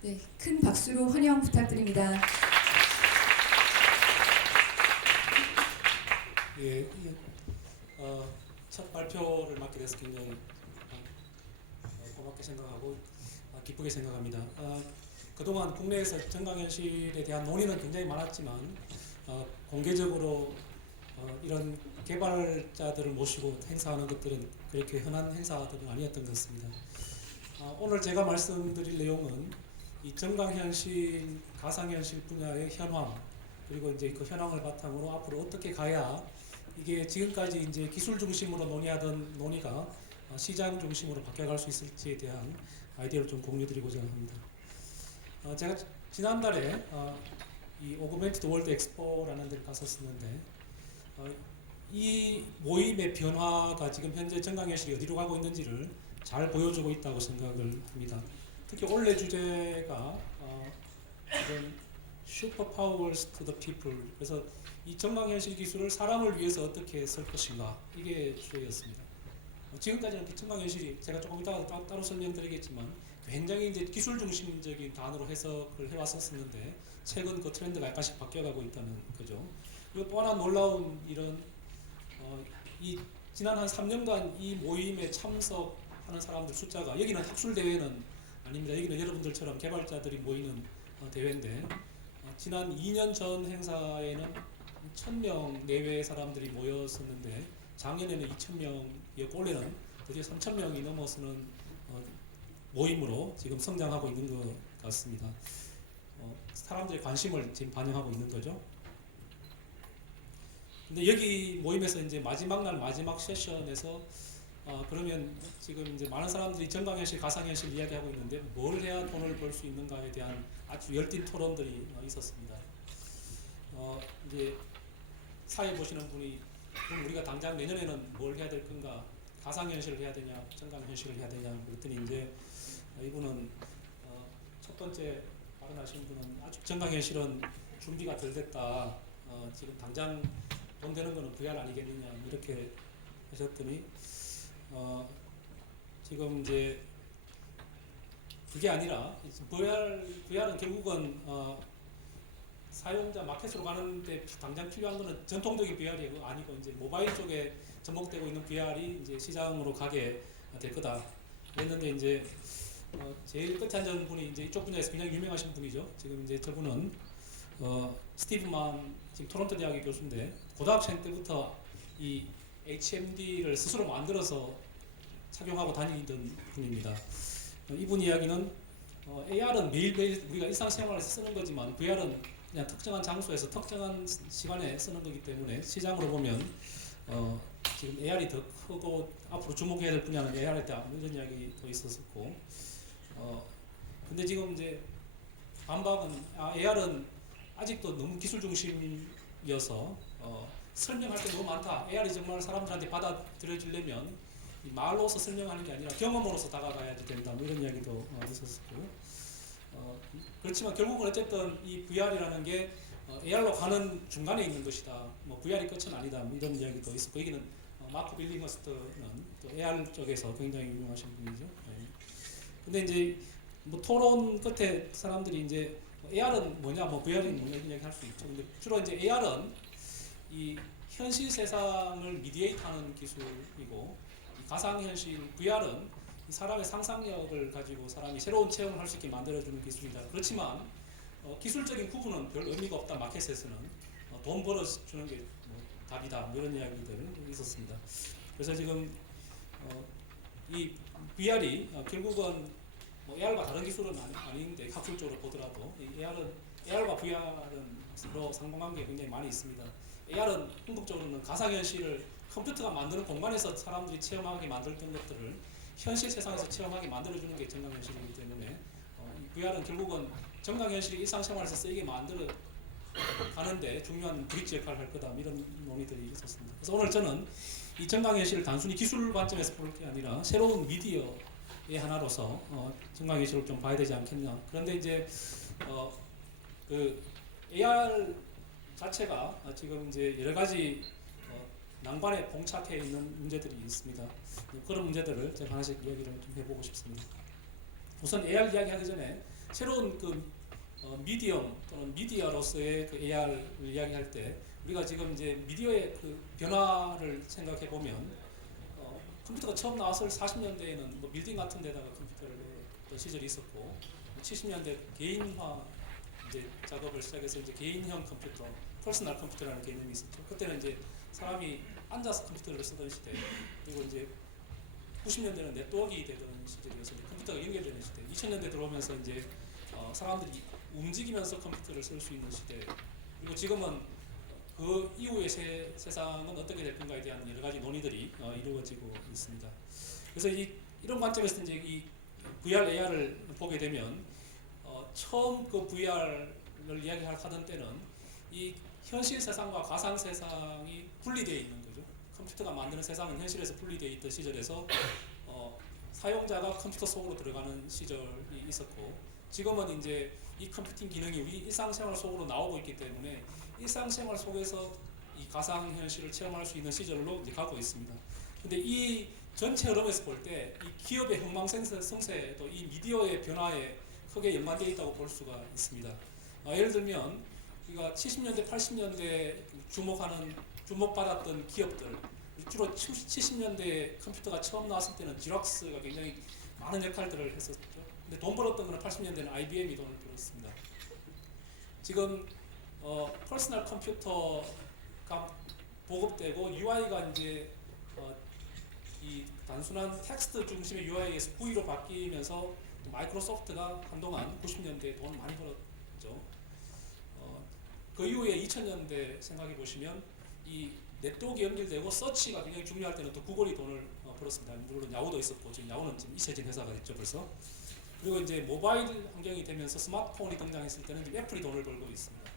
네, 큰 박수로 환영 부탁드립니다. 예, 첫 발표를 맡게 돼서 굉장히 고맙게 생각하고 기쁘게 생각합니다. 그동안 국내에서 정강현실에 대한 논의는 굉장히 많았지만 공개적으로 이런 개발자들을 모시고 행사하는 것들은 그렇게 흔한 행사들은 아니었던 것 같습니다. 오늘 제가 말씀드릴 내용은 이 정강현실, 가상현실 분야의 현황, 그리고 이제 그 현황을 바탕으로 앞으로 어떻게 가야 이게 지금까지 이제 기술 중심으로 논의하던 논의가 시장 중심으로 바뀌어갈 수 있을지에 대한 아이디어를 좀 공유드리고자 합니다. 제가 지난달에 이 오그멘티드 월드 엑스포라는 데를 갔었는데 이 모임의 변화가 지금 현재 정강현실이 어디로 가고 있는지를 잘 보여주고 있다고 생각을 합니다. 특히 올해 주제가 이런 슈퍼 파워스 투 더 피플, 그래서 이 정강현실 기술을 사람을 위해서 어떻게 쓸 것인가, 이게 주제였습니다. 지금까지는 정강현실이 제가 조금 이따가 따로 설명드리겠지만 굉장히 이제 기술 중심적인 단어로 해석을 해왔었는데 최근 그 트렌드가 약간씩 바뀌어가고 있다는 거죠. 그리고 또 하나 놀라운 이런 이 지난 한 3년간 이 모임에 참석하는 사람들 숫자가, 여기는 학술 대회는 아닙니다. 여기는 여러분들처럼 개발자들이 모이는 대회인데 지난 2년 전 행사에는 1000명 내외의 사람들이 모였었는데 작년에는 2000명이었고 올해는 드디어 3000명이 넘어서는 모임으로 지금 성장하고 있는 것 같습니다. 사람들의 관심을 지금 반영하고 있는 거죠. 근데 여기 모임에서 이제 마지막 날 마지막 세션에서 그러면 지금 이제 많은 사람들이 정강현실, 가상현실 이야기하고 있는데 뭘 해야 돈을 벌 수 있는가에 대한 아주 열띤 토론들이 있었습니다. 이제 사회 보시는 분이 그럼 우리가 당장 내년에는 뭘 해야 될 건가? 가상현실을 해야 되냐, 정강현실을 해야 되냐? 그랬더니 이제 이분은 첫 번째 발언하신 분은 아직 정강현실은 준비가 덜 됐다. 지금 당장 돈 되는 거는 VR 아니겠느냐 이렇게 하셨더니 지금 이제 그게 아니라 VR은 결국은 사용자 마켓으로 가는데 당장 필요한 거는 전통적인 VR이 아니고 이제 모바일 쪽에 접목되고 있는 VR이 이제 시장으로 가게 될 거다. 그랬는데 이제 제일 끝에 앉은 분이 이제 이쪽 분야에서 굉장히 유명하신 분이죠. 지금 이제 저분은 스티브만 지금 토론토 대학의 교수인데 고등학생 때부터 이 HMD를 스스로 만들어서 착용하고 다니던 분입니다. 이분 이야기는 AR은 매일매일 우리가 일상생활에서 쓰는 거지만 VR은 그냥 특정한 장소에서 특정한 시간에 쓰는 거기 때문에 시장으로 보면 지금 AR이 더 크고 앞으로 주목해야 될 분야는 AR에 대한 이런 이야기도 있었고 근데 지금 이제 반박은 AR은 아직도 너무 기술 중심이어서 설명할 게 너무 많다. AR이 정말 사람들한테 받아들여지려면 말로서 설명하는 게 아니라 경험으로서 다가가야 된다. 뭐 이런 이야기도 있었고 그렇지만 결국은 어쨌든 이 VR이라는 게 AR로 가는 중간에 있는 것이다. 뭐 VR이 끝은 아니다. 뭐 이런 이야기도 있었고 여기는 마크 빌링허스트는 또 AR 쪽에서 굉장히 유명하신 분이죠. 네. 근데 이제 뭐 토론 끝에 사람들이 이제 AR은 뭐냐, 뭐 VR은 뭐냐 이런 이야기 할 수 있죠. 근데 주로 이제 AR은 이 현실 세상을 미디에이트하는 기술이고 이 가상현실 VR은 사람의 상상력을 가지고 사람이 새로운 체험을 할 수 있게 만들어주는 기술이다. 그렇지만 기술적인 구분은 별 의미가 없다. 마켓에서는 돈 벌어주는 게 뭐 답이다. 뭐 이런 이야기들 있었습니다. 그래서 지금 이 VR이 결국은 뭐 AR과 다른 기술은 아닌데 학술적으로 보더라도 이 AR과 VR은 서로 상관관계가 굉장히 많이 있습니다. AR은 궁극적으로는 가상현실을 컴퓨터가 만드는 공간에서 사람들이 체험하게 만들던 것들을 현실 세상에서 체험하게 만들어주는 게 정강현실이기 때문에 VR은 결국은 정강현실이 일상생활에서 쓰이게 만들어 가는데 중요한 브릿지 역할을 할 거다. 이런 논의들이 있었습니다. 그래서 오늘 저는 이 정강현실을 단순히 기술 관점에서 볼 게 아니라 새로운 미디어의 하나로서 정강현실을 좀 봐야 되지 않겠냐. 그런데 이제 그 AR 자체가 지금 이제 여러 가지 난관에 봉착해 있는 문제들이 있습니다. 그런 문제들을 제가 하나씩 이야기를 좀 해보고 싶습니다. 우선 AR 이야기하기 전에 새로운 그 미디엄 또는 미디어로서의 그 AR을 이야기할 때 우리가 지금 이제 미디어의 그 변화를 생각해 보면 컴퓨터가 처음 나왔을 40년대에는 뭐 빌딩 같은 데다가 컴퓨터를 했던 시절이 있었고 70년대 개인화 이제 작업을 시작해서 이제 개인형 컴퓨터, 퍼스널 컴퓨터라는 개념이 있었죠. 그때는 이제 사람이 앉아서 컴퓨터를 쓰던 시대, 그리고 이제 90년대는 네트워크가 되던 시절이어서 컴퓨터가 연결되는 시대, 2000년대 들어오면서 이제 사람들이 움직이면서 컴퓨터를 쓸 수 있는 시대, 그리고 지금은 그 이후의 세상은 어떻게 될 건가에 대한 여러 가지 논의들이 이루어지고 있습니다. 그래서 이런 관점에서 이제 이 VR, AR을 보게 되면 처음 그 VR을 이야기하던 때는 이 현실 세상과 가상 세상이 분리되어 있는 거죠. 컴퓨터가 만드는 세상은 현실에서 분리되어 있던 시절에서 사용자가 컴퓨터 속으로 들어가는 시절이 있었고, 지금은 이제 이 컴퓨팅 기능이 우리 일상생활 속으로 나오고 있기 때문에 일상생활 속에서 이 가상 현실을 체험할 수 있는 시절로 이제 가고 있습니다. 근데 이 전체 흐름에서 볼 때 이 기업의 흥망성쇠도 이 미디어의 변화에 크게 연관되어 있다고 볼 수가 있습니다. 예를 들면 우리가 70년대, 80년대 주목받았던 기업들, 주로 70년대 컴퓨터가 처음 나왔을 때는 지락스가 굉장히 많은 역할들을 했었죠. 근데 돈 벌었던 거는 80년대는 IBM이 돈을 벌었습니다. 지금 퍼스널 컴퓨터가 보급되고 UI가 이제 이 단순한 텍스트 중심의 UI에서 GUI로 바뀌면서 마이크로소프트가 한동안 90년대에 돈 많이 벌었죠. 그 이후에 2000년대 생각해 보시면 이 네트워크 연결되고 서치가 굉장히 중요할 때는 또 구글이 돈을 벌었습니다. 물론 야후도 있었고 지금 야후는 지금 잊혀진 회사가 됐죠 벌써. 그리고 이제 모바일 환경이 되면서 스마트폰이 등장했을 때는 지금 애플이 돈을 벌고 있습니다.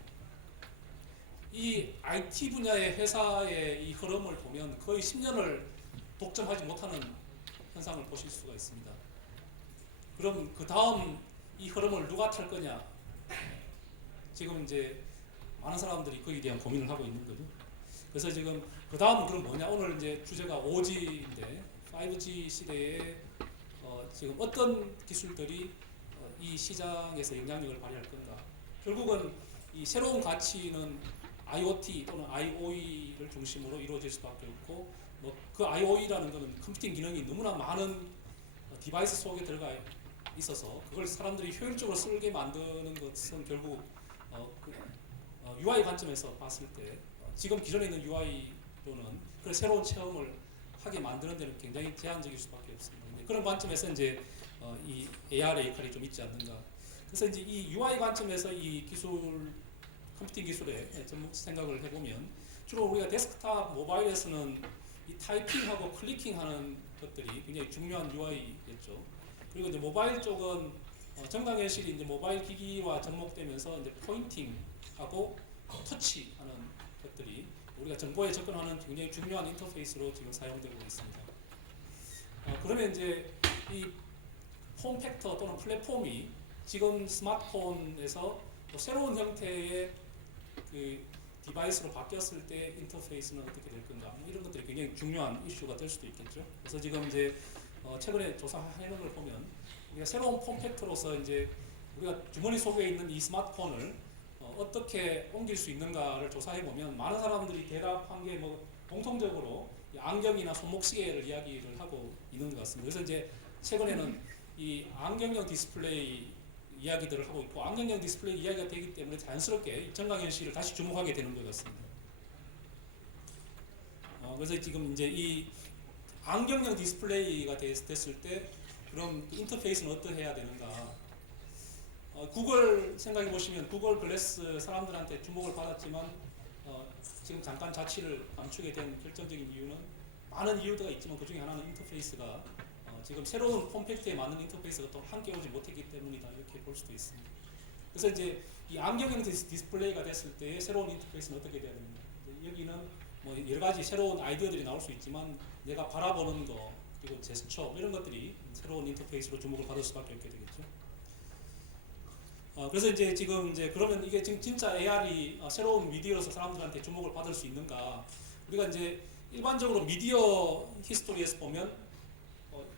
이 IT 분야의 회사의 이 흐름을 보면 거의 10년을 독점하지 못하는 현상을 보실 수가 있습니다. 그럼 그 다음 이 흐름을 누가 탈 거냐? 지금 이제 많은 사람들이 거기에 대한 고민을 하고 있는 거죠. 그래서 지금 그 다음은 그럼 뭐냐? 오늘 이제 주제가 5G인데 5G 시대에 지금 어떤 기술들이 이 시장에서 영향력을 발휘할 건가? 결국은 이 새로운 가치는 IoT 또는 IoE를 중심으로 이루어질 수밖에 없고, 뭐 그 IoE라는 것은 컴퓨팅 기능이 너무나 많은 디바이스 속에 들어가 있어서 그걸 사람들이 효율적으로 쓰게 만드는 것은 결국 UI 관점에서 봤을 때 지금 기존에 있는 UI로는 그런 새로운 체험을 하게 만드는 데는 굉장히 제한적일 수밖에 없습니다. 그런 관점에서 이제 이 AR의 역할이 좀 있지 않는가. 그래서 이제 이 UI 관점에서 이 컴퓨팅 기술에 좀 생각을 해보면 주로 우리가 데스크탑 모바일에서는 이 타이핑하고 클리킹하는 것들이 굉장히 중요한 UI겠죠. 그리고 이제 모바일 쪽은 정강현실이 이제 모바일 기기와 접목되면서 이제 포인팅하고 터치하는 것들이 우리가 정보에 접근하는 굉장히 중요한 인터페이스로 지금 사용되고 있습니다. 그러면 이제 이 폼팩터 또는 플랫폼이 지금 스마트폰에서 새로운 형태의 그 디바이스로 바뀌었을 때 인터페이스는 어떻게 될 건가, 이런 것들이 굉장히 중요한 이슈가 될 수도 있겠죠. 그래서 지금 이제 최근에 조사해놓은 걸 보면 우리가 새로운 폼팩터로서 이제 우리가 주머니 속에 있는 이 스마트폰을 어떻게 옮길 수 있는가를 조사해 보면 많은 사람들이 대답한 게 뭐 공통적으로 안경이나 손목시계를 이야기를 하고 있는 것 같습니다. 그래서 이제 최근에는 이 안경형 디스플레이 이야기들을 하고 있고, 안경형 디스플레이 이야기가 되기 때문에 자연스럽게 정강현실을 다시 주목하게 되는 것 같습니다. 그래서 지금 이제 이 안경형 디스플레이가 됐을 때 그럼 인터페이스는 어떻게 해야 되는가? 구글 생각해 보시면 구글 글래스 사람들한테 주목을 받았지만 지금 잠깐 자취를 감추게 된 결정적인 이유는 많은 이유가 있지만 그 중에 하나는 인터페이스가 지금 새로운 폼팩트에 맞는 인터페이스가 또 함께 오지 못했기 때문이다, 이렇게 볼 수도 있습니다. 그래서 이제 이 안경형 디스플레이가 됐을 때 새로운 인터페이스는 어떻게 돼야 됩니까? 여기는 뭐 여러 가지 새로운 아이디어들이 나올 수 있지만 내가 바라보는 거 그리고 제스처 이런 것들이 새로운 인터페이스로 주목을 받을 수밖에 없게 되겠죠. 그래서 이제 지금 이제 그러면 이게 지금 진짜 AR이 새로운 미디어로서 사람들한테 주목을 받을 수 있는가? 우리가 이제 일반적으로 미디어 히스토리에서 보면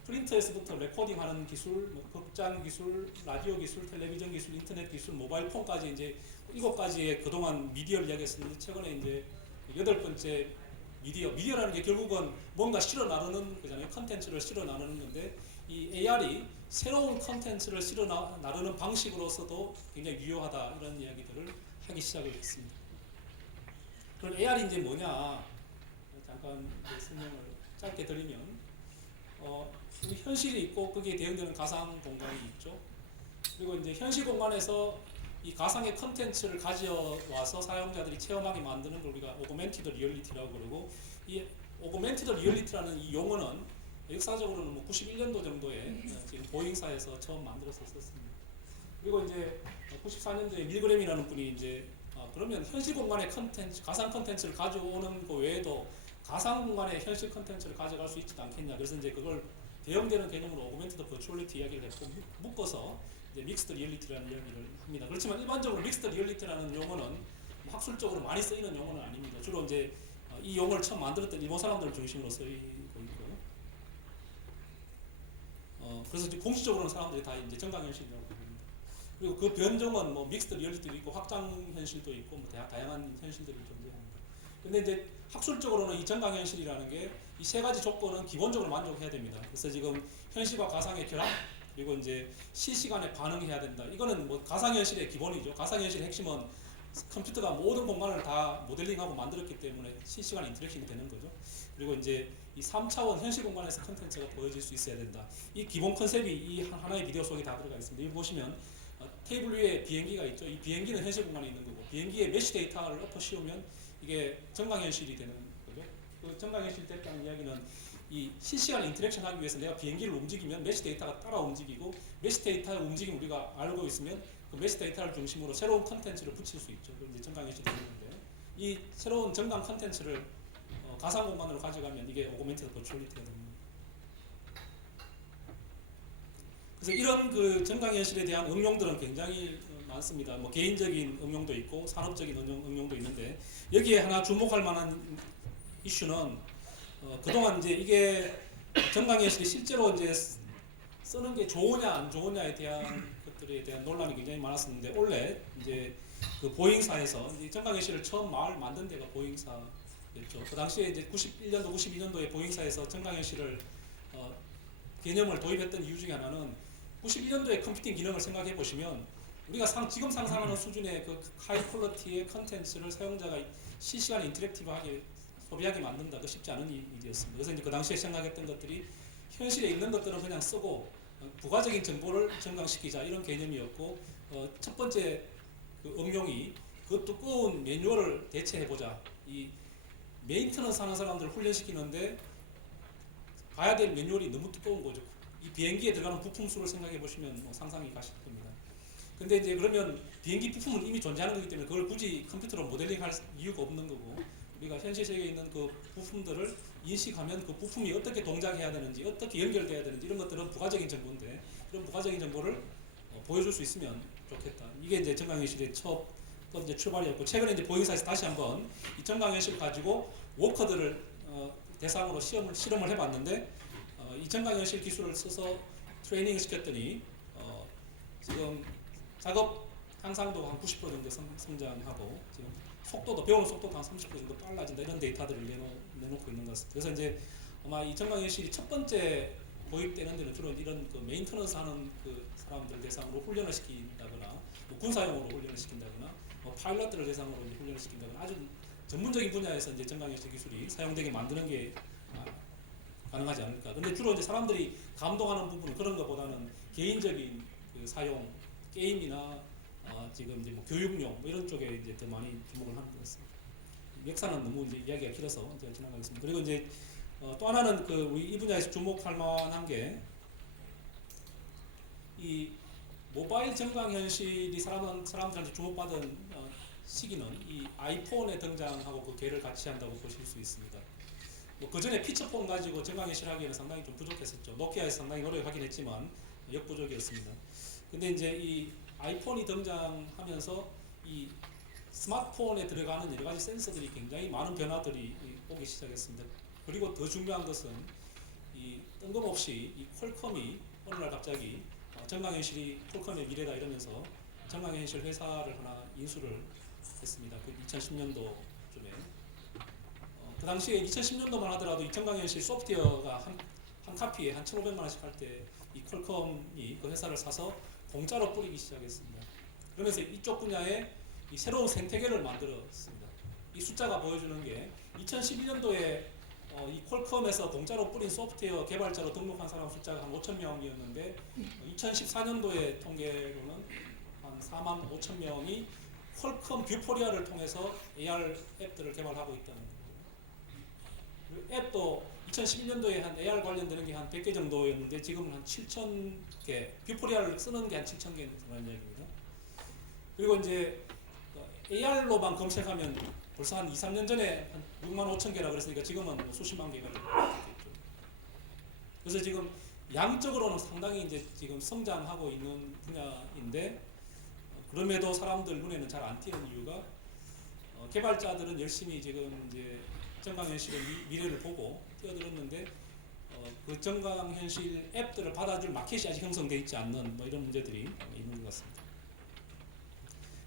프린터에서부터 레코딩하는 기술, 뭐 극장 기술, 라디오 기술, 텔레비전 기술, 인터넷 기술, 모바일 폰까지 이제 7가지의 그동안 미디어를 이야기했었는데 최근에 이제 8번째 미디어라는 게 결국은 뭔가 실어 나르는 거잖아요. 컨텐츠를 실어 나르는 건데 이 AR이 새로운 컨텐츠를 실어 나르는 방식으로서도 굉장히 유효하다 이런 이야기들을 하기 시작을 했습니다. 그럼 AR이 이제 뭐냐? 잠깐 설명을 짧게 드리면 현실이 있고 거기에 대응되는 가상 공간이 있죠. 그리고 이제 현실 공간에서 이 가상의 컨텐츠를 가져와서 사용자들이 체험하게 만드는 걸 우리가 오그멘티드 리얼리티라고 그러고 이 오그멘티드 리얼리티라는 이 용어는 역사적으로는 뭐 91년도 정도에 지금 보잉사에서 처음 만들어서 썼습니다. 그리고 이제 94년도에 밀그램이라는 분이 이제 그러면 현실 공간의 컨텐츠, 가상 컨텐츠를 가져오는 거 외에도 가상 공간의 현실 컨텐츠를 가져갈 수 있지도 않겠냐. 그래서 이제 그걸 대응되는 개념으로 오그멘티드 버추얼리티 이야기를 했고 묶어서 이제 믹스드 리얼리티라는 이야기를 합니다. 그렇지만 일반적으로 믹스드 리얼리티라는 용어는 학술적으로 많이 쓰이는 용어는 아닙니다. 주로 이제 이 용어를 처음 만들었던 일본 사람들을 중심으로 쓰이고 있고, 그래서 이제 공식적으로는 사람들이 다 이제 정강현실이라고 부릅니다. 그리고 그 변종은 뭐 믹스드 리얼리티도 있고 확장 현실도 있고 뭐 다양한 현실들이 존재합니다. 근데 이제 학술적으로는 이 정강현실이라는 게 이 3가지 조건은 기본적으로 만족해야 됩니다. 그래서 지금 현실과 가상의 결합, 그리고 이제 실시간에 반응해야 된다. 이거는 뭐 가상현실의 기본이죠. 가상현실의 핵심은 컴퓨터가 모든 공간을 다 모델링하고 만들었기 때문에 실시간 인터랙션이 되는 거죠. 그리고 이제 이 3차원 현실 공간에서 컨텐츠가 보여질 수 있어야 된다. 이 기본 컨셉이 이 하나의 비디오 속에 다 들어가 있습니다. 여기 보시면 테이블 위에 비행기가 있죠. 이 비행기는 현실 공간에 있는 거고 비행기에 메쉬 데이터를 엎어 씌우면 이게 정강현실이 되는 거죠. 그 정강현실 됐다는 이야기는 이 실시간 인터랙션 하기 위해서 내가 비행기를 움직이면 메쉬 데이터가 따라 움직이고 메쉬 데이터의 움직임 우리가 알고 있으면 그 메쉬 데이터를 중심으로 새로운 컨텐츠를 붙일 수 있죠. 그게 이제 정강현실이 되는데 이 새로운 정강 컨텐츠를 가상 공간으로 가져가면 이게 오그멘티드 버추얼리티가 됩니다. 그래서 이런 그 정강현실에 대한 응용들은 굉장히 많습니다. 뭐 개인적인 응용도 있고 산업적인 응용도 있는데 여기에 하나 주목할 만한 이슈는 그동안 이제 이게 정강현실이 실제로 이제 쓰는 게 좋으냐 안 좋으냐에 대한 것들에 대한 논란이 굉장히 많았었는데 원래 이제 그 보잉사에서 이제 정강현실을 처음 만든 데가 보잉사였죠. 그 당시에 이제 91년도 92년도에 보잉사에서 정강현실을 개념을 도입했던 이유 중에 하나는 91년도의 컴퓨팅 기능을 생각해 보시면 우리가 지금 상상하는 수준의 그 하이 퀄리티의 컨텐츠를 사용자가 실시간에 인터랙티브하게 소비하게 만든다. 그 쉽지 않은 일이었습니다. 그래서 이제 그 당시에 생각했던 것들이 현실에 있는 것들은 그냥 쓰고 부가적인 정보를 정강시키자 이런 개념이었고 첫 번째 그 응용이 그 두꺼운 매뉴얼을 대체해보자. 이 메인터넌스 하는 사람들을 훈련시키는데 봐야 될 매뉴얼이 너무 두꺼운 거죠. 이 비행기에 들어가는 부품 수를 생각해 보시면 뭐 상상이 가실 겁니다. 근데 이제 그러면 비행기 부품은 이미 존재하는 거기 때문에 그걸 굳이 컴퓨터로 모델링할 이유가 없는 거고 우리가 현실 세계에 있는 그 부품들을 인식하면 그 부품이 어떻게 동작해야 되는지 어떻게 연결돼야 되는지 이런 것들은 부가적인 정보인데 이런 부가적인 정보를 보여줄 수 있으면 좋겠다. 이게 이제 정강현실의 첫 번째 출발이었고 최근에 이제 보잉사에서 다시 한번 이 정강현실을 가지고 워커들을 대상으로 실험을 해봤는데 이 정강현실 기술을 써서 트레이닝을 시켰더니 지금 작업 향상도가 한 90% 정도 성장하고 지금 배우는 속도도 한 30% 정도 빨라진다 이런 데이터들을 내놓고 있는 것 같습니다. 그래서 이제 아마 이 정강현실이 첫 번째 도입되는 데는 주로 이런 그 메인터넌스 하는 그 사람들 대상으로 훈련을 시킨다거나 뭐 군사용으로 훈련을 시킨다거나 뭐 파일럿들을 대상으로 이제 훈련을 시킨다거나 아주 전문적인 분야에서 이제 정강현실 기술이 사용되게 만드는 게 가능하지 않을까. 근데 주로 이제 사람들이 감동하는 부분은 그런 것보다는 개인적인 그 사용, 게임이나 지금 이제 뭐 교육용 뭐 이런 쪽에 이제 더 많이 주목을 하는 것 같습니다. 역사는 너무 이제 이야기가 길어서 이제 지나가겠습니다. 그리고 이제 또 하나는 그 우리 이 분야에서 주목할 만한 게 이 모바일 정강현실이 사람들한테 주목받은 시기는 이 아이폰의 등장하고 그 궤를 같이 한다고 보실 수 있습니다. 뭐 그 전에 피처폰 가지고 정강현실 하기에는 상당히 좀 부족했었죠. 노키아에서 상당히 노력하긴 했지만 역부족이었습니다. 근데 이제 이 아이폰이 등장하면서 이 스마트폰에 들어가는 여러 가지 센서들이 굉장히 많은 변화들이 오기 시작했습니다. 그리고 더 중요한 것은 이 뜬금없이 이 퀄컴이 어느 날 갑자기 정강현실이 퀄컴의 미래다 이러면서 정강현실 회사를 하나 인수를 했습니다. 그 2010년도쯤에. 그 당시에 2010년도만 하더라도 이 정강현실 소프트웨어가 한 카피에 한 1,500만 원씩 할 때 이 퀄컴이 그 회사를 사서 공짜로 뿌리기 시작했습니다. 그러면서 이쪽 분야에 이 새로운 생태계를 만들었습니다. 이 숫자가 보여주는 게 2011년도에 이 퀄컴에서 공짜로 뿌린 소프트웨어 개발자로 등록한 사람 숫자가 한 5천 명이었는데 2014년도의 통계로는 한 4만 5천 명이 퀄컴 뷰포리아를 통해서 AR 앱들을 개발하고 있다는 거예요. 앱도 2011년도에 한 AR 관련되는 게 한 100개 정도였는데 지금은 한 7,000개, 뷰포리아를 쓰는 게 한 7,000개라는 얘기입니다. 그리고 이제 AR로만 검색하면 벌써 한 2, 3년 전에 한 6만 5천 개라 그랬으니까 지금은 뭐 수십만 개가 됐겠죠. 그래서 지금 양적으로는 상당히 이제 지금 성장하고 있는 분야인데 그럼에도 사람들 눈에는 잘 안 띄는 이유가 개발자들은 열심히 지금 이제 정강현실의 미래를 보고 뛰어들었는데 그 정강현실 앱들을 받아줄 마켓이 아직 형성되어 있지 않는 뭐 이런 문제들이 있는 것 같습니다.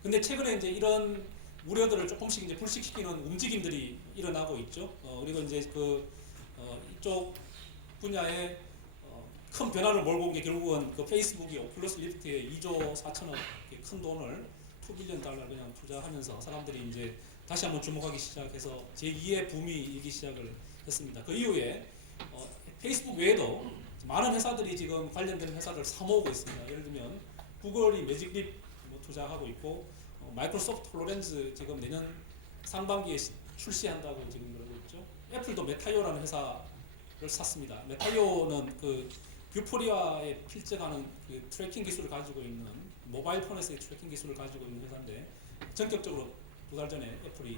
근데 최근에 이제 이런 우려들을 조금씩 이제 불식시키는 움직임들이 일어나고 있죠. 그리고 이제 이쪽 분야에 큰 변화를 몰고 온 게 결국은 그 페이스북이 오큘러스 리프트에 2조 4천억 큰 돈을 $2빌리언 그냥 투자하면서 사람들이 이제 다시 한번 주목하기 시작해서 제2의 붐이 일기 시작을 했습니다. 그 이후에 페이스북 외에도 많은 회사들이 지금 관련된 회사를 사모으고 있습니다. 예를 들면 구글이 매직립 투자하고 있고 마이크로소프트 홀로렌즈 지금 내년 상반기에 출시한다고 지금 그러고 있죠. 애플도 메타이오라는 회사를 샀습니다. 메타이오는 그 뷰포리아에 필적하는 그 트래킹 기술을 가지고 있는 모바일 폰에서의 트래킹 기술을 가지고 있는 회사인데 전격적으로 2달 전에 애플이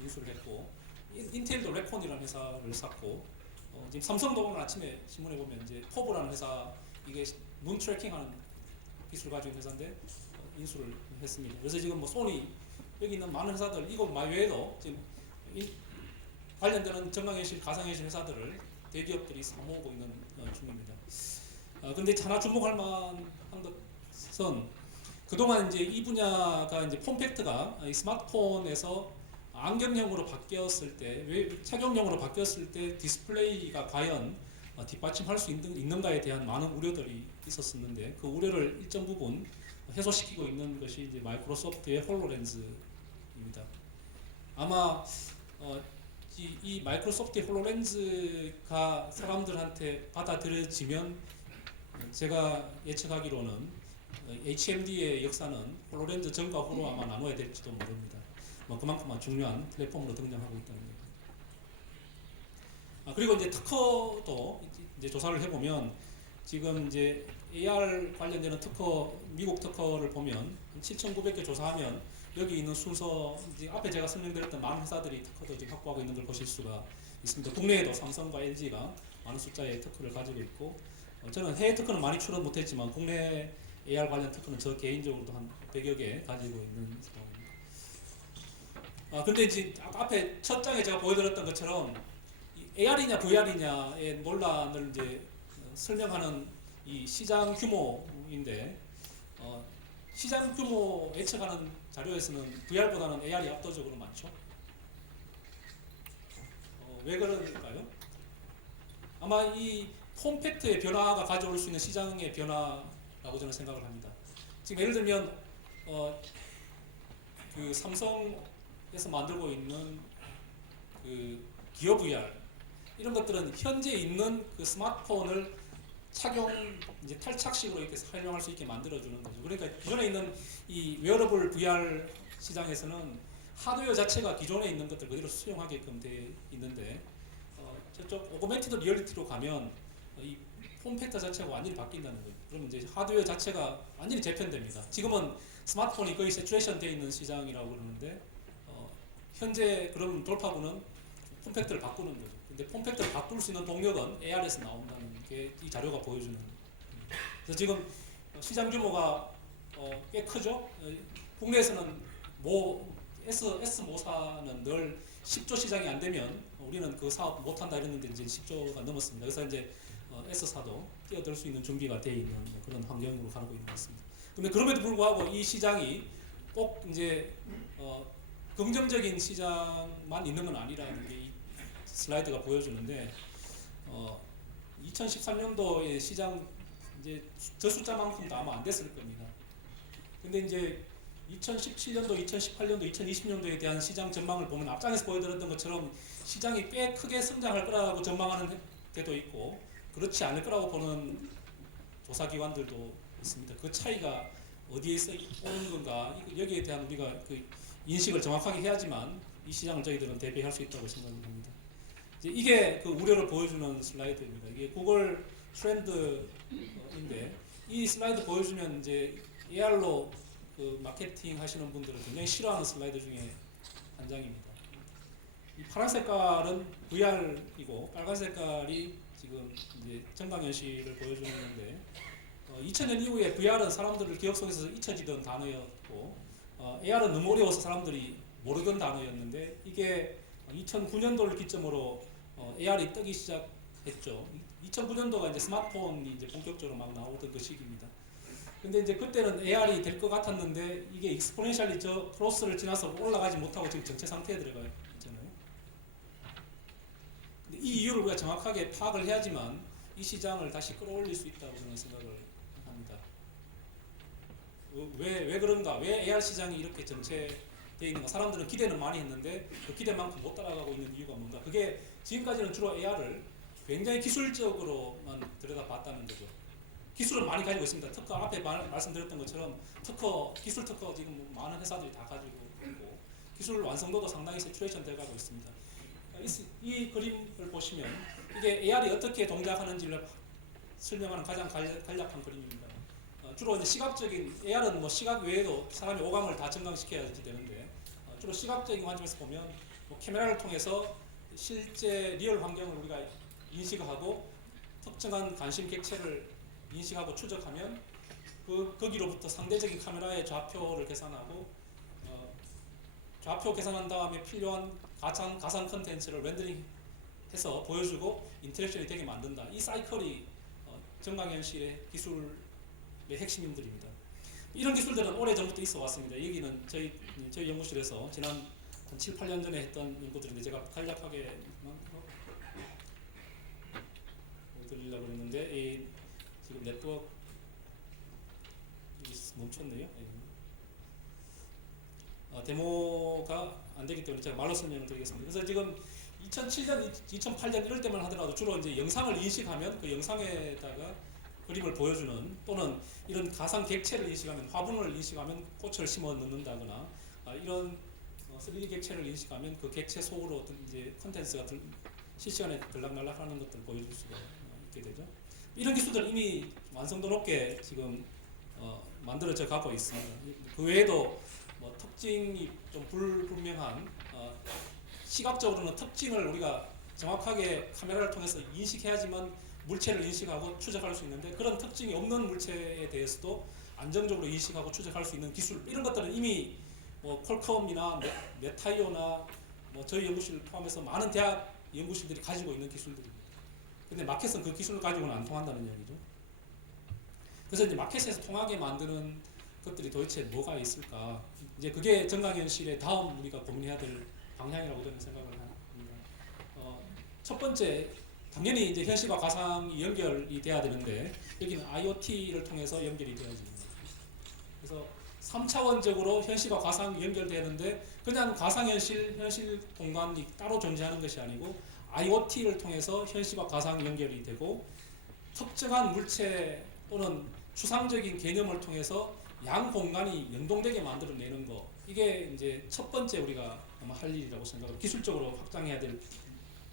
인수를 했고 인텔도 레콘이라는 회사를 샀고 지금 삼성도 오늘 아침에 신문에 보면 이제 포브라는 회사 이게 눈 트래킹하는 기술을 가지고 있는 회사인데 인수를 했습니다. 그래서 지금 뭐 소니 여기 있는 많은 회사들 이거 외에도 지금 관련되는 정강현실, 가상현실 회사들을 대기업들이 사모으고 있는 중입니다. 근데 하나 주목할 만한 것은 그동안 이제 이 분야가 이제 폼팩트가 이 스마트폰에서 안경형으로 바뀌었을 때, 착용형으로 바뀌었을 때 디스플레이가 과연 뒷받침할 수 있는가에 대한 많은 우려들이 있었었는데 그 우려를 일정 부분 해소시키고 있는 것이 이제 마이크로소프트의 홀로렌즈입니다. 아마 이 마이크로소프트의 홀로렌즈가 사람들한테 받아들여지면 제가 예측하기로는 HMD의 역사는 홀로렌즈 전과 후로 아마 나눠야 될지도 모릅니다. 뭐 그만큼 중요한 플랫폼으로 등장하고 있다는 거예요. 그리고 이제 특허도 이제 조사를 해보면 지금 이제 AR 관련되는 특허, 미국 특허를 보면 7,900개 조사하면 여기 있는 순서, 이제 앞에 제가 설명드렸던 많은 회사들이 특허도 지금 확보하고 있는 걸 보실 수가 있습니다. 국내에도 삼성과 LG가 많은 숫자의 특허를 가지고 있고, 저는 해외 특허는 많이 출원 못했지만 국내 AR 관련 특허는 저 개인적으로도 한 100여 개 가지고 있는 상황입니다. 근데 이제 앞에 첫 장에 제가 보여드렸던 것처럼 AR이냐 VR이냐의 논란을 이제 설명하는 이 시장 규모인데 시장 규모 예측하는 자료에서는 VR보다는 AR이 압도적으로 많죠. 왜 그럴까요? 아마 이 폼팩트의 변화가 가져올 수 있는 시장의 변화라고 저는 생각을 합니다. 지금 예를 들면 그 삼성에서 만들고 있는 그 기어 VR 이런 것들은 현재 있는 그 스마트폰을 착용 이제 탈착식으로 이렇게 사용할 수 있게 만들어주는 거죠. 그러니까 기존에 있는 이 웨어러블 VR 시장에서는 하드웨어 자체가 기존에 있는 것들 그대로 수용하게끔 돼 있는데 저쪽 오그멘티드 리얼리티로 가면 이 폼팩터 자체가 완전히 바뀐다는 거예요. 그러면 이제 하드웨어 자체가 완전히 재편됩니다. 지금은 스마트폰이 거의 세츄레이션 되어 있는 시장이라고 그러는데 현재 그런 돌파구는 폼팩터를 바꾸는 거죠. 근데 폼팩터를 바꿀 수 있는 동력은 AR에서 나온다는 게 이 자료가 보여주는 겁니다. 그래서 지금 시장 규모가 꽤 크죠. 국내에서는 S모사는 늘 10조 시장이 안 되면 우리는 그 사업 못 한다 이랬는데 이제 10조가 넘었습니다. 그래서 이제 S사도 뛰어들 수 있는 준비가 되어 있는 뭐 그런 환경으로 가고 있는 것 같습니다. 근데 그럼에도 불구하고 이 시장이 꼭 이제 긍정적인 시장만 있는 건 아니라는 게 이 슬라이드가 보여주는데 2013년도의 시장 이제 저 숫자만큼도 아마 안 됐을 겁니다. 근데 이제 2017년도, 2018년도, 2020년도에 대한 시장 전망을 보면 앞장에서 보여드렸던 것처럼 시장이 꽤 크게 성장할 거라고 전망하는 데도 있고 그렇지 않을 거라고 보는 조사기관들도 있습니다. 그 차이가 어디에서 오는 건가 여기에 대한 우리가 그 인식을 정확하게 해야지만 이 시장을 저희들은 대비할 수 있다고 생각합니다. 이게 그 우려를 보여주는 슬라이드입니다. 이게 구글 트렌드인데 이 슬라이드 보여주면 이제 AR로 그 마케팅 하시는 분들은 굉장히 싫어하는 슬라이드 중에 한 장입니다. 이 파란 색깔은 VR이고 빨간 색깔이 지금 이제 정강현실을 보여주는데 2000년 이후에 VR은 사람들을 기억 속에서 잊혀지던 단어였고 AR은 너무 어려워서 사람들이 모르던 단어였는데 이게 2009년도를 기점으로 AR이 뜨기 시작했죠. 2009년도가 이제 스마트폰이 이제 본격적으로 막 나오던 그 시기입니다. 근데 이제 그때는 AR이 될 것 같았는데 이게 익스포넨셜리 저 크로스를 지나서 올라가지 못하고 지금 정체 상태에 들어가 있잖아요. 근데 이 이유를 우리가 정확하게 파악을 해야지만 이 시장을 다시 끌어올릴 수 있다고 저는 생각을 합니다. 왜 그런가? 왜 AR 시장이 이렇게 정체되어 있는가? 사람들은 기대는 많이 했는데 그 기대만큼 못 따라가고 있는 이유가 뭔가? 그게 지금까지는 주로 AR을 굉장히 기술적으로만 들여다봤다는 거죠. 기술은 많이 가지고 있습니다. 특허 앞에 말씀드렸던 것처럼 기술 특허 지금 많은 회사들이 다 가지고 있고 기술 완성도도 상당히 세츄레이션 되어가고 있습니다. 이 그림을 보시면 이게 AR이 어떻게 동작하는지를 설명하는 가장 간략한 그림입니다. 주로 이제 시각적인 AR은 뭐 시각 외에도 사람의 오감을 다 증강시켜야지 되는데 주로 시각적인 관점에서 보면 뭐 카메라를 통해서 실제 리얼 환경을 우리가 인식하고 특정한 관심 객체를 인식하고 추적하면 거기로부터 상대적인 카메라의 좌표를 계산하고 좌표 계산한 다음에 필요한 가상 컨텐츠를 렌더링해서 보여주고 인터랙션이 되게 만든다. 이 사이클이 정강현실의 기술의 핵심인들입니다. 이런 기술들은 오래전부터 있어 왔습니다. 여기는 저희 연구실에서 지난 한 7, 8년 전에 했던 연구들인데 제가 간략하게 보여드리려고 했는데 지금 네트워크 멈췄네요. 데모가 안 되기 때문에 제가 말로 설명을 드리겠습니다. 그래서 지금 2007년, 2008년 이럴 때만 하더라도 주로 이제 영상을 인식하면 그 영상에다가 그림을 보여주는 또는 이런 가상 객체를 인식하면 화분을 인식하면 꽃을 심어 넣는다거나 이런 3D 객체를 인식하면 그 객체 속으로 어떤 이제 컨텐츠가 실시간에 들락날락하는 것들을 보여줄 수가 있게 되죠. 이런 기술들은 이미 완성도 높게 지금 만들어져 가고 있습니다. 그 외에도 뭐 특징이 좀 불분명한 시각적으로는 특징을 우리가 정확하게 카메라를 통해서 인식해야지만 물체를 인식하고 추적할 수 있는데 그런 특징이 없는 물체에 대해서도 안정적으로 인식하고 추적할 수 있는 기술 이런 것들은 이미 뭐 퀄컴이나 메타이오나 뭐 저희 연구실 포함해서 많은 대학 연구실들이 가지고 있는 기술들입니다. 근데 마켓은 그 기술을 가지고는 안 통한다는 이야기죠. 그래서 이제 마켓에서 통하게 만드는 것들이 도대체 뭐가 있을까? 이제 그게 정강현실의 다음 우리가 고민해야 될 방향이라고 저는 생각을 합니다. 첫 번째, 당연히 이제 현실과 가상이 연결이 돼야 되는데 여기는 IoT를 통해서 연결이 돼야지. 그래서 3차원적으로 현실과 가상이 연결되는데 그냥 가상현실, 현실 공간이 따로 존재하는 것이 아니고 IoT를 통해서 현실과 가상이 연결이 되고 특정한 물체 또는 추상적인 개념을 통해서 양 공간이 연동되게 만들어내는 거 이게 이제 첫 번째 우리가 아마 할 일이라고 생각을 기술적으로 확장해야 될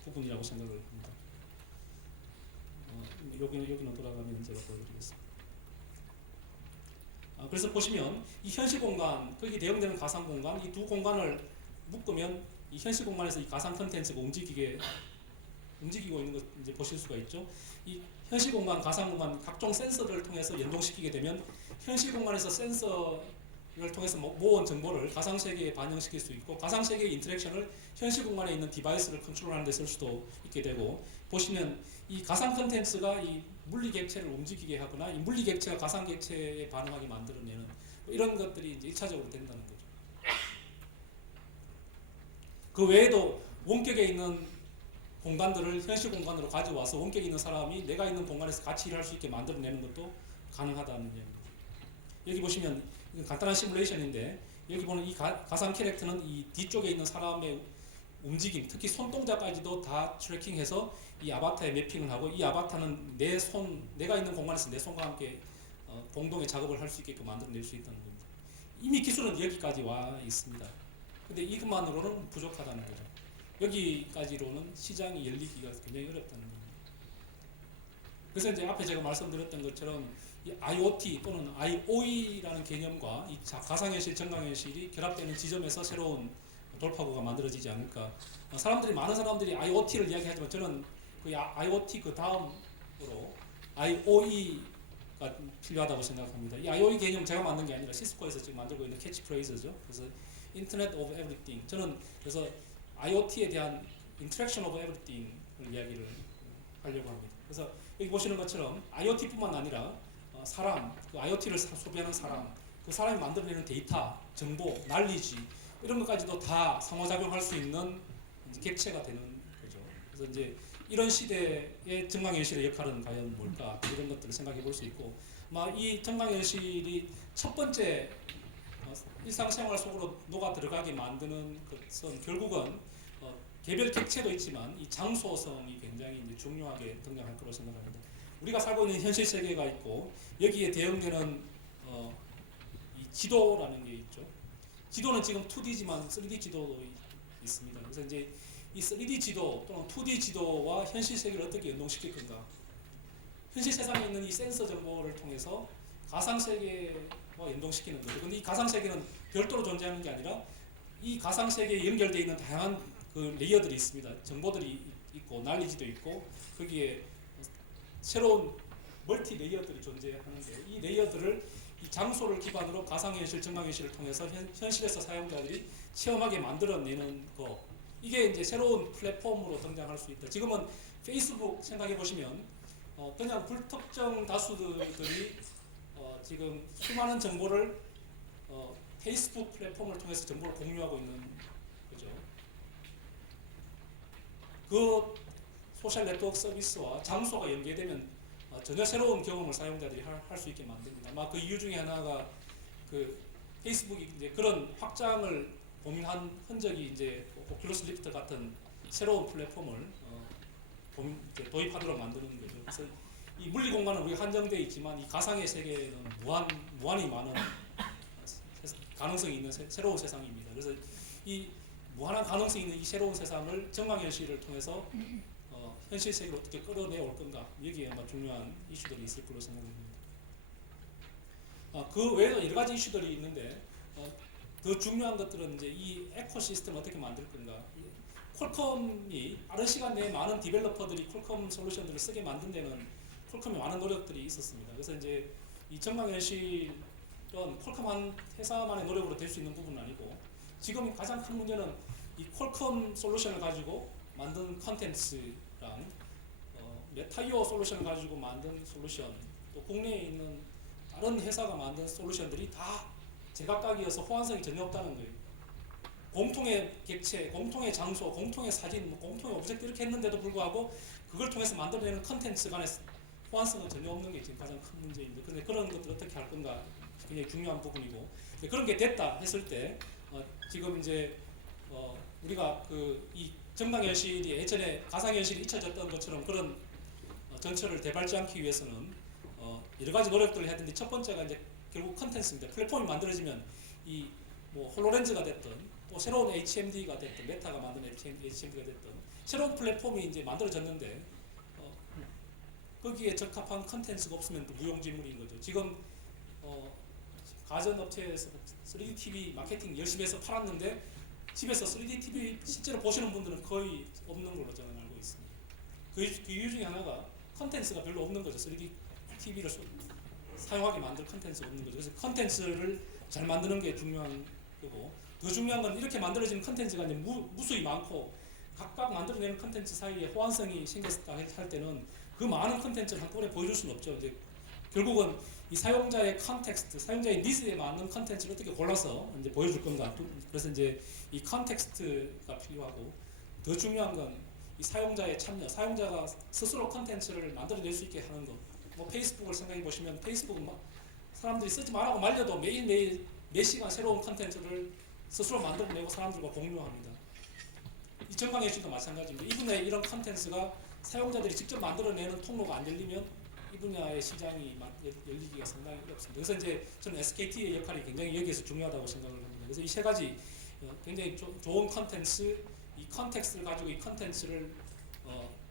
부분이라고 생각을 합니다. 여기는 돌아가면 제가 보여드리겠습니다. 그래서 보시면 이 현실 공간, 거기 대응되는 가상 공간, 이 두 공간을 묶으면 이 현실 공간에서 이 가상 컨텐츠가 움직이고 있는 것 이제 보실 수가 있죠. 이 현실 공간, 가상 공간 각종 센서를 통해서 연동시키게 되면 현실 공간에서 센서가 이걸 통해서 모은 정보를 가상 세계에 반영시킬 수 있고 가상 세계의 인터랙션을 현실 공간에 있는 디바이스를 컨트롤하는 데 쓸 수도 있게 되고 보시면 이 가상 컨텐츠가 이 물리 객체를 움직이게 하거나 이 물리 객체가 가상 객체에 반응하게 만들어내는 뭐 이런 것들이 이제 1차적으로 된다는 거죠. 그 외에도 원격에 있는 공간들을 현실 공간으로 가져와서 원격에 있는 사람이 내가 있는 공간에서 같이 일할 수 있게 만들어내는 것도 가능하다는 얘기입니다. 여기 보시면 이건 간단한 시뮬레이션인데 여기 보는 이 가상 캐릭터는 이 뒤쪽에 있는 사람의 움직임, 특히 손동작까지도 다 트래킹해서 이 아바타에 매핑을 하고 이 아바타는 내가 있는 공간에서 내 손과 함께 공동의 작업을 할 수 있게끔 만들어낼 수 있다는 겁니다. 이미 기술은 여기까지 와 있습니다. 근데 이것만으로는 부족하다는 거죠. 여기까지로는 시장이 열리기가 굉장히 어렵다는 겁니다. 그래서 이제 앞에 제가 말씀드렸던 것처럼 이 IoT 또는 IoE라는 개념과 이 가상현실, 증강현실이 결합되는 지점에서 새로운 돌파구가 만들어지지 않을까. 많은 사람들이 IoT를 이야기하지만 저는 그 IoT 그 다음으로 IoE가 필요하다고 생각합니다. 이 IoE 개념 제가 만든 게 아니라 시스코에서 지금 만들고 있는 캐치프레이즈죠. 그래서 Internet of Everything. 저는 그래서 IoT에 대한 Interaction of Everything을 이야기를 하려고 합니다. 그래서 여기 보시는 것처럼 IoT뿐만 아니라 사람, 그 IoT를 소비하는 사람, 그 사람이 만들어내는 데이터, 정보, 날리지 이런 것까지도 다 상호작용할 수 있는 객체가 되는 거죠. 그래서 이제 이런 시대의 증강현실의 역할은 과연 뭘까 이런 것들을 생각해 볼 수 있고, 이 증강현실이 첫 번째 일상생활 속으로 녹아 들어가게 만드는 것은 결국은 개별 객체도 있지만 이 장소성이 굉장히 이제 중요하게 등장할 거라고 생각합니다. 우리가 살고 있는 현실 세계가 있고 여기에 대응되는 이 지도라는 게 있죠. 지도는 지금 2D지만 3D 지도도 있습니다. 그래서 이제 이 3D 지도 또는 2D 지도와 현실 세계를 어떻게 연동시킬 건가? 현실 세상에 있는 이 센서 정보를 통해서 가상 세계와 연동시키는 거죠. 근데 이 가상 세계는 별도로 존재하는 게 아니라 이 가상 세계에 연결되어 있는 다양한 그 레이어들이 있습니다. 정보들이 있고 난리지도 있고 거기에 새로운 멀티 레이어들이 존재하는데 이 레이어들을 이 장소를 기반으로 가상현실, 증강현실을 통해서 현실에서 사용자들이 체험하게 만들어내는 거, 이게 이제 새로운 플랫폼으로 등장할 수 있다. 지금은 페이스북 생각해 보시면 그냥 불특정 다수들이 지금 수많은 정보를 페이스북 플랫폼을 통해서 정보를 공유하고 있는 거죠. 그 소셜 네트워크 서비스와 장소가 연계되면 전혀 새로운 경험을 사용자들이 할 수 있게 만듭니다. 아마 그 이유 중에 하나가 그 페이스북이 이제 그런 확장을 고민한 흔적이 이제 오큘러스 리프트 같은 새로운 플랫폼을 도입하도록 만드는 거죠. 그래서 이 물리 공간은 우리가 한정되어 있지만 이 가상의 세계는 무한히 많은 가능성이 있는 새로운 세상입니다. 그래서 이 무한한 가능성이 있는 이 새로운 세상을 증강현실을 통해서 현실 세계로 어떻게 끌어내올 건가, 여기에 아마 중요한 이슈들이 있을 걸로 생각합니다. 그 외에도 여러 가지 이슈들이 있는데 더 중요한 것들은 이제 이 에코시스템을 어떻게 만들 건가. 퀄컴이 빠른 시간 내에 많은 디벨로퍼들이 퀄컴 솔루션들을 쓰게 만든 데는 퀄컴의 많은 노력들이 있었습니다. 그래서 이제 이 증강현실은 퀄컴 한 회사만의 노력으로 될 수 있는 부분은 아니고 지금 가장 큰 문제는 이 퀄컴 솔루션을 가지고 만든 컨텐츠랑 메타이어 솔루션을 가지고 만든 솔루션, 또 국내에 있는 다른 회사가 만든 솔루션들이 다 제각각이어서 호환성이 전혀 없다는 거예요. 공통의 객체, 공통의 장소, 공통의 사진, 공통의 오브젝트 이렇게 했는데도 불구하고 그걸 통해서 만들어내는 컨텐츠 간의 호환성은 전혀 없는 게 지금 가장 큰 문제입니다. 그런데 그런 것들 어떻게 할 건가 굉장히 중요한 부분이고, 그런 게 됐다 했을 때 지금 이제 우리가 이 증강현실이 예전에 가상현실이 잊혀졌던 것처럼 그런 전철을 되밟지 않기 위해서는 여러 가지 노력들을 해야 되는데 첫 번째가 이제 결국 컨텐츠입니다. 플랫폼이 만들어지면 이 뭐 홀로렌즈가 됐든 또 새로운 HMD가 됐든 메타가 만든 HMD가 됐든 새로운 플랫폼이 이제 만들어졌는데 거기에 적합한 컨텐츠가 없으면 또 무용지물인 거죠. 지금 가전업체에서 3D TV 마케팅 열심히 해서 팔았는데 집에서 3D TV 실제로 보시는 분들은 거의 없는 걸로 저는 알고 있습니다. 그 이유 중에 하나가 컨텐츠가 별로 없는 거죠. 3D TV를 사용하게 만들 컨텐츠가 없는 거죠. 그래서 컨텐츠를 잘 만드는 게 중요한 거고, 더 중요한 건 이렇게 만들어지는 컨텐츠가 이제 무수히 많고 각각 만들어내는 컨텐츠 사이에 호환성이 생겼다 할 때는 그 많은 컨텐츠를 한꺼번에 보여줄 수는 없죠. 이제 결국은 이 사용자의 컨텍스트, 사용자의 니즈에 맞는 컨텐츠를 어떻게 골라서 이제 보여줄 건가. 그래서 이제 이 컨텍스트가 필요하고, 더 중요한 건 이 사용자의 참여, 사용자가 스스로 컨텐츠를 만들어낼 수 있게 하는 것. 뭐 페이스북을 생각해 보시면 페이스북은 막 사람들이 쓰지 말라고 말려도 매일매일 몇 시간 새로운 컨텐츠를 스스로 만들어내고 사람들과 공유합니다. 이 정강현 씨도 마찬가지입니다. 이 분야의 이런 컨텐츠가 사용자들이 직접 만들어내는 통로가 안 열리면 이 분야의 시장이 열리기가 상당히 어렵습니다. 그래서 이제 저는 SKT의 역할이 굉장히 여기에서 중요하다고 생각을 합니다. 그래서 이 세 가지 굉장히 좋은 컨텐츠, 이 컨텍스트를 가지고 이 컨텐츠를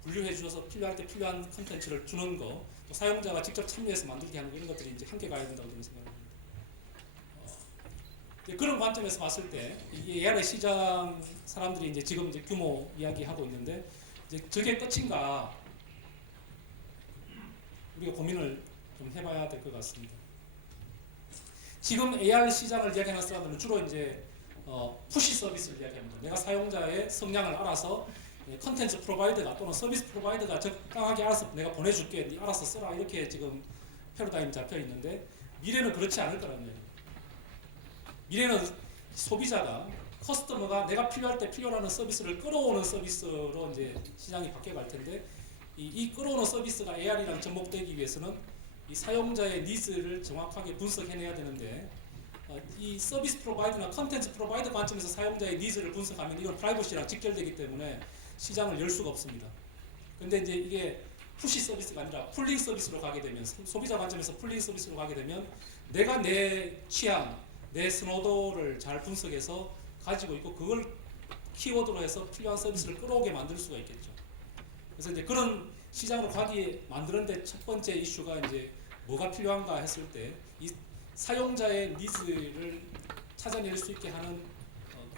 분류해 주셔서 필요할 때 필요한 컨텐츠를 주는 거, 또 사용자가 직접 참여해서 만들게 하는 거, 이런 것들이 이제 함께 가야 된다고 저는 생각합니다. 그런 관점에서 봤을 때 이 AR의 시장 사람들이 이제 지금 이제 규모 이야기하고 있는데, 이제 저게 끝인가 우리가 고민을 좀 해봐야 될 것 같습니다. 지금 AR 시장을 이야기하는 사람들은 주로 이제 푸시 서비스를 이야기합니다. 내가 사용자의 성향을 알아서 컨텐츠 프로바이더가 또는 서비스 프로바이더가 적당하게 알아서 내가 보내줄게, 네 알아서 써라, 이렇게 지금 패러다임이 잡혀 있는데, 미래는 그렇지 않을 거라는 얘기입니다. 미래는 소비자가, 커스터머가 내가 필요할 때 필요로 하는 서비스를 끌어오는 서비스로 이제 시장이 바뀌어갈 텐데, 이 끌어오는 서비스가 AR이랑 접목되기 위해서는 이 사용자의 니즈를 정확하게 분석해내야 되는데, 이 서비스 프로바이더나 컨텐츠 프로바이더 관점에서 사용자의 니즈를 분석하면 이건 프라이버시랑 직결되기 때문에 시장을 열 수가 없습니다. 근데 이제 이게 푸시 서비스가 아니라 풀링 서비스로 가게 되면, 소비자 관점에서 풀링 서비스로 가게 되면 내가 내 취향, 내 선호도를 잘 분석해서 가지고 있고 그걸 키워드로 해서 필요한 서비스를 끌어오게 만들 수가 있겠죠. 그래서 이제 그런 시장으로 가기 만드는데 첫 번째 이슈가 이제 뭐가 필요한가 했을 때, 이 사용자의 니즈를 찾아낼 수 있게 하는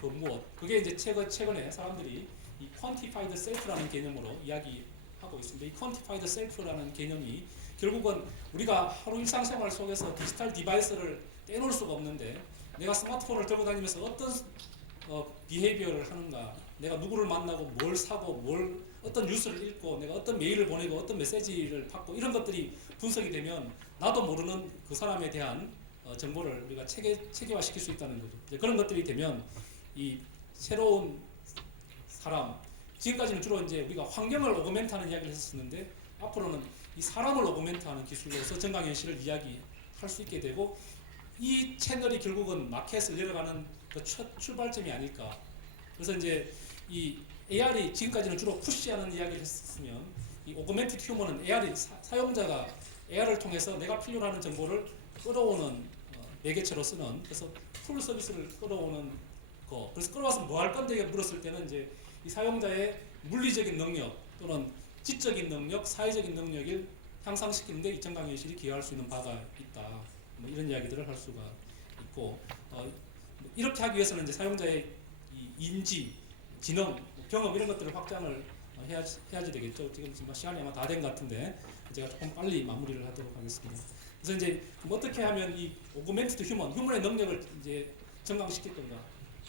그 무엇, 그게 이제 최근에 사람들이 이 quantified self라는 개념으로 이야기하고 있습니다. 이 quantified self라는 개념이 결국은 우리가 하루 일상생활 속에서 디지털 디바이스를 떼놓을 수가 없는데, 내가 스마트폰을 들고 다니면서 어떤 비헤이비어를 하는가, 내가 누구를 만나고 뭘 사고 어떤 뉴스를 읽고 내가 어떤 메일을 보내고 어떤 메시지를 받고, 이런 것들이 분석이 되면 나도 모르는 그 사람에 대한 정보를 우리가 체계화시킬 수 있다는 거죠. 이제 그런 것들이 되면 이 새로운 사람, 지금까지는 주로 이제 우리가 환경을 오그멘트하는 이야기를 했었는데, 앞으로는 이 사람을 오그멘트하는 기술로서 정강현 씨를 이야기할 수 있게 되고, 이 채널이 결국은 마켓을 열어가는 그 첫 출발점이 아닐까. 그래서 이제 이 AR이 지금까지는 주로 푸시하는 이야기를 했으면, 이 오그멘티드 휴머는 AR이 사용자가 AR을 통해서 내가 필요로 하는 정보를 끌어오는 매개체로 쓰는, 그래서 풀 서비스를 끌어오는 거. 그래서 끌어와서 뭐 할 건데 물었을 때는 이제 이 사용자의 물리적인 능력 또는 지적인 능력, 사회적인 능력을 향상시키는데 이 정강현실이 기여할 수 있는 바가 있다. 뭐 이런 이야기들을 할 수가 있고, 이렇게 하기 위해서는 이제 사용자의 이 인지, 지능, 경험 이런 것들을 확장을 해야지 되겠죠. 지금 시간이 아마 다 된 것 같은데 제가 조금 빨리 마무리를 하도록 하겠습니다. 그래서 이제 어떻게 하면 이 오그멘티드 휴먼의 능력을 이제 증강시킬 건가?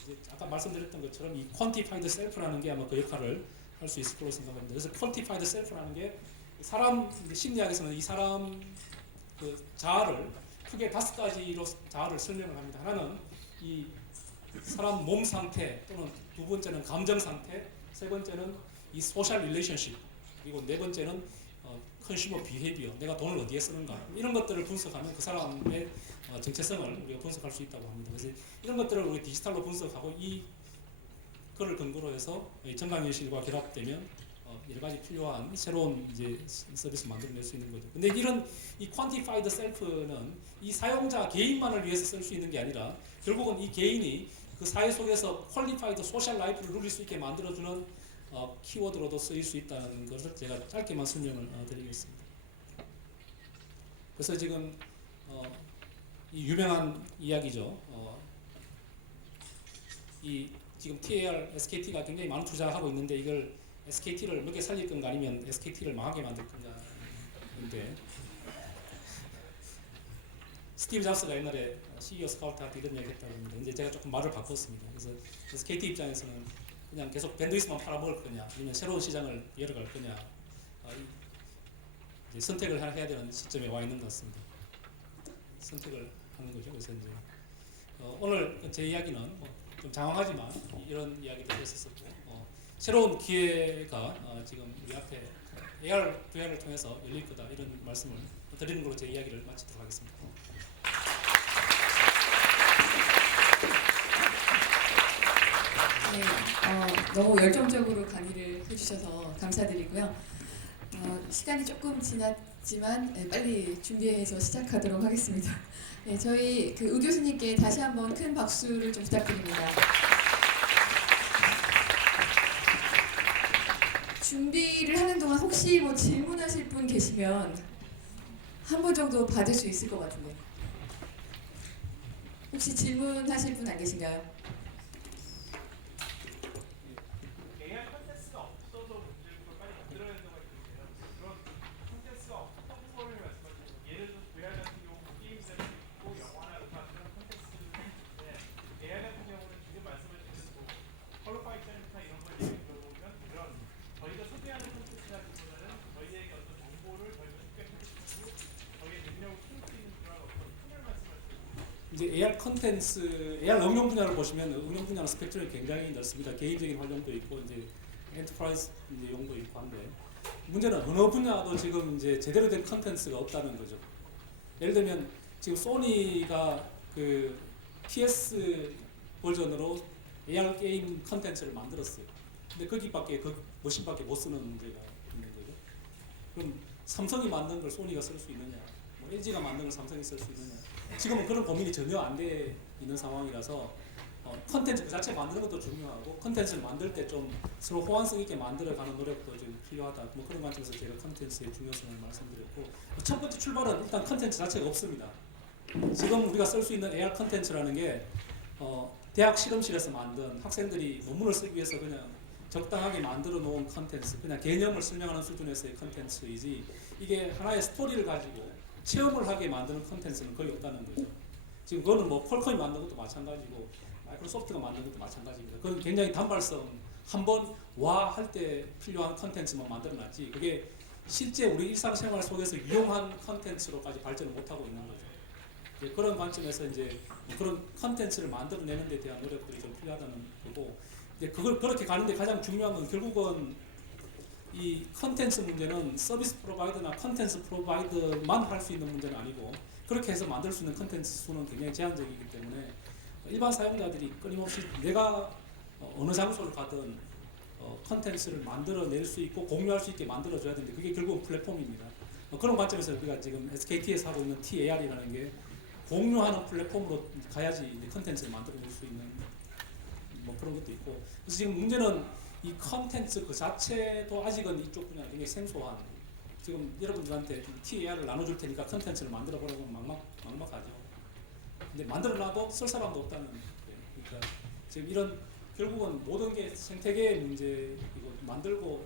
이제 아까 말씀드렸던 것처럼 이 quantified self라는 게 아마 그 역할을 할 수 있을 거로 생각합니다. 그래서 quantified self라는 게 사람 심리학에서는 이 사람 그 자아를 크게 5가지로 자아를 설명을 합니다. 하나는 이 사람 몸 상태, 또는 두 번째는 감정 상태, 세 번째는 이 소셜 릴레이션십, 그리고 네 번째는 컨슈머 비헤이비어, 내가 돈을 어디에 쓰는가, 이런 것들을 분석하면 그 사람의 정체성을 우리가 분석할 수 있다고 합니다. 그래서 이런 것들을 우리 디지털로 분석하고 이 그를 근거로 해서 정강현실과 결합되면 여러 가지 필요한 새로운 이제 서비스 만들어낼 수 있는 거죠. 근데 이런 이 quantified self는 이 사용자 개인만을 위해서 쓸 수 있는 게 아니라, 결국은 이 개인이 그 사회 속에서 qualified social life를 누릴 수 있게 만들어주는 키워드로도 쓰일 수 있다는 것을 제가 짧게만 설명을 드리겠습니다. 그래서 지금 이 유명한 이야기죠. 이 지금 TAR, SKT가 굉장히 많은 투자하고 있는데, 이걸 SKT를 먹여 살릴 건가 아니면 SKT를 망하게 만들 건가. 근데 스티브 잡스가 옛날에 CEO 스카우트한테 이런 얘기 했다고 하는데 이제 제가 조금 말을 바꿨습니다. 그래서 KT 입장에서는 그냥 계속 밴드위스만 팔아먹을 거냐 아니면 새로운 시장을 열어갈 거냐 이제 선택을 해야 되는 시점에 와 있는 것 같습니다. 선택을 하는 거죠. 그래서 이제 오늘 제 이야기는 좀 장황하지만 이런 이야기도 했었고 새로운 기회가 지금 우리 앞에 AR, VR을 통해서 열릴 거다 이런 말씀을 드리는 걸로 제 이야기를 마치도록 하겠습니다. 네, 너무 열정적으로 강의를 해주셔서 감사드리고요. 시간이 조금 지났지만 빨리 준비해서 시작하도록 하겠습니다. 네, 저희 그 우 교수님께 다시 한번 큰 박수를 좀 부탁드립니다. 준비를 하는 동안 혹시 뭐 질문하실 분 계시면 한 분 정도 받을 수 있을 것 같은데 혹시 질문하실 분 안 계신가요? AI 컨텐츠가 없어서 문제고 빨리 만들어야 된다고 했는데요. 그런 컨텐츠가 어떤 form을 말씀하시는 예를 들어 VR 같은 경우 게임 셋도 있고 영화나 음악 그런 컨텐츠들도 있는데 AI 같은 경우는 지금 말씀하신 뭐 퀄리파이 젠타 이런 걸 얘기 들어보면 그런 저희가 소비하는 컨텐츠라기보다는 저희에게 어떤 정보를 저희가 습득해주고 저희의 능력을 키울 수 있는 그런 어떤 툴을 말씀하시는 이제 AR 컨텐츠, AR 응용 분야를 보시면 응용 분야는 스펙트럼이 굉장히 넓습니다. 개인적인 활용도 있고 이제 엔터프라이즈 이제 용도 있고 한데 문제는 어느 분야도 지금 이제 제대로 된 컨텐츠가 없다는 거죠. 예를 들면 지금 소니가 그 PS 버전으로 AR 게임 컨텐츠를 만들었어요. 근데 거기밖에 그 머신밖에 못 쓰는 문제가 있는 거죠. 그럼 삼성이 만든 걸 소니가 쓸 수 있느냐? 뭐 LG가 만든 걸 삼성이 쓸 수 있느냐? 지금은 그런 고민이 전혀 안 돼 있는 상황이라서 컨텐츠 그 자체 만드는 것도 중요하고 컨텐츠를 만들 때 좀 서로 호환성 있게 만들어가는 노력도 좀 필요하다. 뭐 그런 관점에서 제가 컨텐츠의 중요성을 말씀드렸고 첫 번째 출발은 일단 컨텐츠 자체가 없습니다. 지금 우리가 쓸 수 있는 AR 컨텐츠라는 게 대학 실험실에서 만든 학생들이 논문을 쓰기 위해서 그냥 적당하게 만들어 놓은 컨텐츠, 그냥 개념을 설명하는 수준에서의 컨텐츠이지 이게 하나의 스토리를 가지고 체험을 하게 만드는 컨텐츠는 거의 없다는 거죠. 지금 그거는 뭐 퀄컴이 만든 것도 마찬가지고 마이크로소프트가 만든 것도 마찬가지입니다. 그건 굉장히 단발성 한번 와 할 때 필요한 컨텐츠만 만들어놨지 그게 실제 우리 일상생활 속에서 유용한 컨텐츠로까지 발전을 못하고 있는 거죠. 그런 관점에서 이제 그런 컨텐츠를 만들어내는 데 대한 노력들이 좀 필요하다는 거고 이제 그걸 그렇게 가는데 가장 중요한 건 결국은 이 컨텐츠 문제는 서비스 프로바이더나 컨텐츠 프로바이더만 할 수 있는 문제는 아니고 그렇게 해서 만들 수 있는 컨텐츠 수는 굉장히 제한적이기 때문에 일반 사용자들이 끊임없이 내가 어느 장소를 가든 컨텐츠를 만들어낼 수 있고 공유할 수 있게 만들어줘야 되는데 그게 결국은 플랫폼입니다. 그런 관점에서 우리가 지금 SKT에서 하고 있는 TAR이라는 게 공유하는 플랫폼으로 가야지 컨텐츠를 만들어낼 수 있는 뭐 그런 것도 있고 그래서 지금 문제는 이 컨텐츠 그 자체도 아직은 이쪽 분야 굉장히 생소한 지금 여러분들한테 TAR을 나눠줄 테니까 컨텐츠를 만들어 보라고 막막하죠. 근데 만들어놔도 쓸 사람도 없다는 거예요. 그러니까 지금 이런 결국은 모든 게 생태계의 문제이고 만들고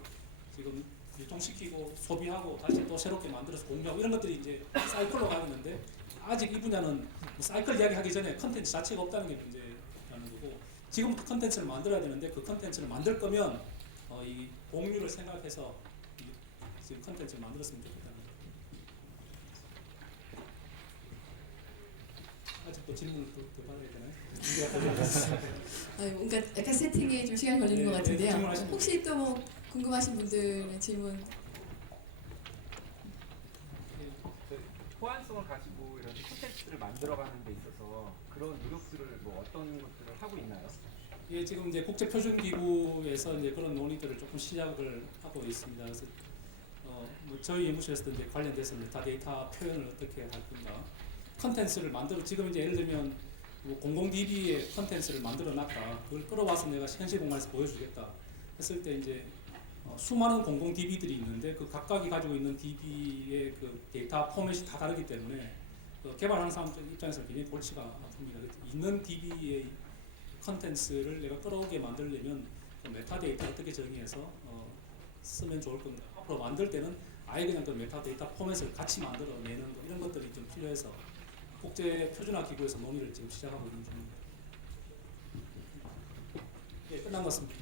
지금 유통시키고 소비하고 다시 또 새롭게 만들어서 공유하고 이런 것들이 이제 사이클로 가는데 아직 이 분야는 사이클 이야기하기 전에 컨텐츠 자체가 없다는 게 문제라는 거고 지금부터 컨텐츠를 만들어야 되는데 그 컨텐츠를 만들 거면 이 공유를 생각해서 지금 컨텐츠를 만들었으면 좋겠다는 거예요. 아직도 질문을 더 받아야 되나요? 뭔가 약간 세팅에 좀 시간이 걸리는 것 같은데요. 질문하시면 혹시 또 뭐 궁금하신 분들의 질문 호환성을 가지고 이런 콘텐츠를 만들어가는 데 있어서 그런 노력들을 뭐 어떤 것들을 하고 있나요? 예, 지금 이제 국제 표준 기구에서 이제 그런 논의들을 조금 시작을 하고 있습니다. 그래서 뭐 저희 연구실에서도 이제 관련돼서 메타데이터 표현을 어떻게 할 건가, 컨텐츠를 만들어 지금 이제 예를 들면 뭐 공공DB의 컨텐츠를 만들어 놨다. 그걸 끌어와서 내가 현실 공간에서 보여주겠다 했을 때 이제 수많은 공공DB들이 있는데 그 각각이 가지고 있는 DB의 그 데이터 포맷이 다 다르기 때문에 개발하는 사람 입장에서 굉장히 골치가 아픕니다. 있는 DB의 컨텐츠를 내가 끌어오게 만들려면 그 메타데이터 어떻게 정의해서 쓰면 좋을 건가. 앞으로 만들 때는 아예 그냥 그 메타데이터 포맷을 같이 만들어내는 거 이런 것들이 좀 필요해서 국제 표준화 기구에서 논의를 지금 시작하고 있는 중입니다. 예, 끝난 것 같습니다.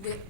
네,